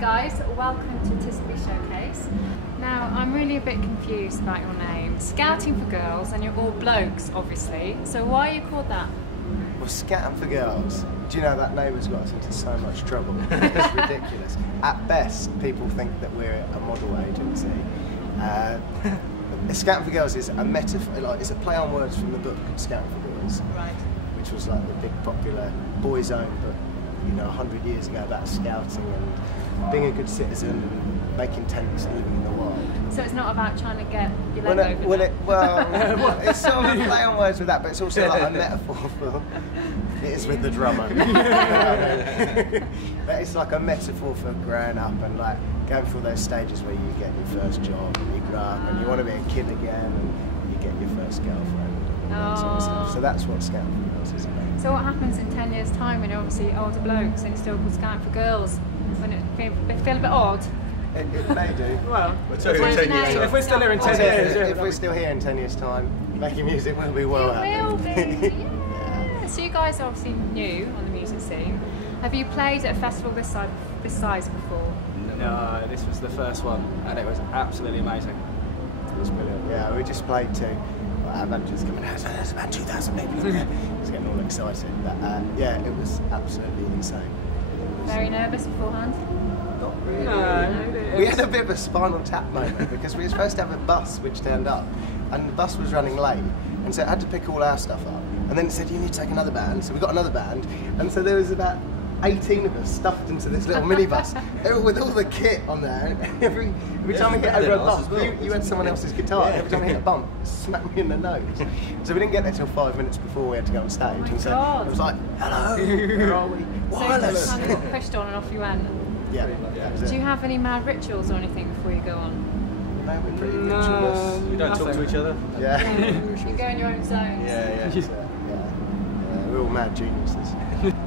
guys, welcome to Tisby Showcase. Now, I'm really a bit confused about your name. Scouting for Girls, and you're all blokes, obviously. So why are you called that? Well, Scouting for Girls, do you know that name has got us into so much trouble? It's ridiculous. At best, people think that we're a model agency. Scouting for Girls is a metaphor, like, it's a play on words from the book Scouting for Girls. Right. Which was like the big popular boys' own book, you know, 100 years ago, about scouting and being a good citizen and making tents and living in the wild. So it's not about trying to get your leg over It's sort of a play on words with that, but it's also like a metaphor for... It is with the drummer. But it's like a metaphor for growing up and like going through those stages where you get your first job and you grow up and you want to be a kid again and you get your first girlfriend and all that sort of stuff. So that's what Scouting for Girls is about. So what happens in 10 years' time when you're obviously older blokes and it's still called Scouting for Girls? When it feel a bit odd? It may do. Well, if we're still here in 10 years, if we're still here in 10 years' time, making music will be well out. It will be, yeah. So you guys are obviously new on the music scene. Have you played at a festival this size before? No, this was the first one, and it was absolutely amazing. It was brilliant. Yeah, we just played to. Our manager's coming out, so there's about 2,000 people in there. He was getting all excited, but yeah, it was absolutely insane. Very nervous beforehand? Not really. No, we had a bit of a Spinal Tap moment because we were supposed to have a bus which turned up, and the bus was running late, and so it had to pick all our stuff up. And then it said, you need to take another band, so we got another band, and so there was about 18 of us stuffed into this little minibus with all the kit on there. Every time we hit over a bump, you had someone else's guitar. Yeah. Every time we hit a bump, it smacked me in the nose. So we didn't get there till 5 minutes before we had to go on stage. Oh, and so it was like, hello, where are we? Wireless. So you kind of got pushed on and off you went. Yeah. Do you have any mad rituals or anything before you go on? No, we're pretty ritualist. We don't talk to each other. Yeah. You go in your own zones. Yeah. We're all mad geniuses.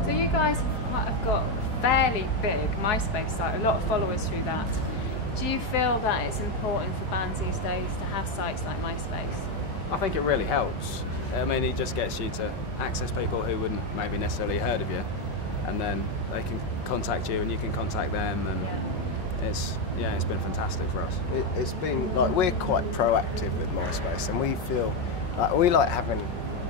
So you guys have got a fairly big MySpace site, a lot of followers through that. Do you feel that it's important for bands these days to have sites like MySpace? I think it really helps. I mean, it just gets you to access people who wouldn't maybe necessarily heard of you, and then they can contact you and you can contact them, and it's been fantastic for us. It's been like, we're quite proactive with MySpace, and we feel like we like having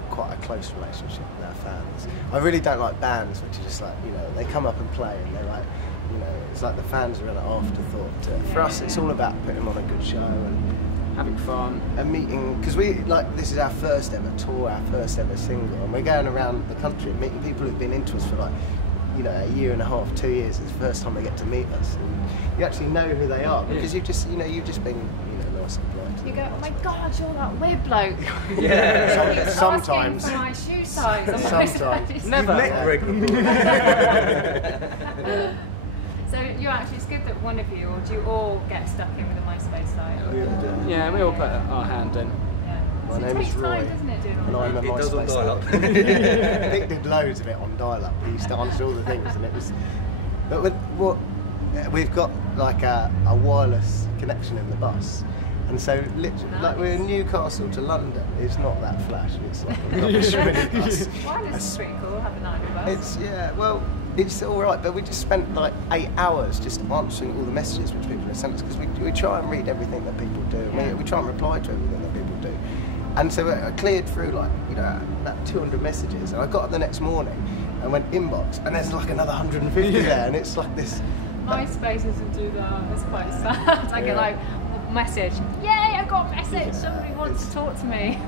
quite a close relationship with our fans. I really don't like bands which are just like, you know, they come up and play and they're like, you know, it's like the fans are an afterthought. For us, it's all about putting on a good show and having fun and meeting, because this is our first ever tour, our first ever single, and we're going around the country and meeting people who've been into us for like, you know, a year and a half, 2 years. It's the first time they get to meet us, and you actually know who they are because you've just been, nice and polite. You go, oh my God, you're that weird bloke. Yeah. Sometimes. For my shoe size. Sometimes. Never. So it's good that one of you, or do you all get stuck in with a MySpace site? Yeah, we all put our hand in. My name is Roy, time, doesn't it, doing all and I'm a It does on MySpace dial-up. Nick did loads of it on dial-up. He used to answer all the things, and it was. But we've got like a wireless connection in the bus, and so literally, like we're in Newcastle to London. It's not that flash. It's like a rubbish minibus. Wireless is pretty cool, having that in the bus. It's all right, but we just spent like 8 hours just answering all the messages which people have sent us, because we try and read everything that people do. We try and reply to everything that people do. And so I cleared through about 200 messages, and I got up the next morning and went inbox, and there's like another 150 there, and it's like this. MySpace doesn't do that. It's quite sad. I get like a message. Yay! I got a message. Somebody wants to talk to me.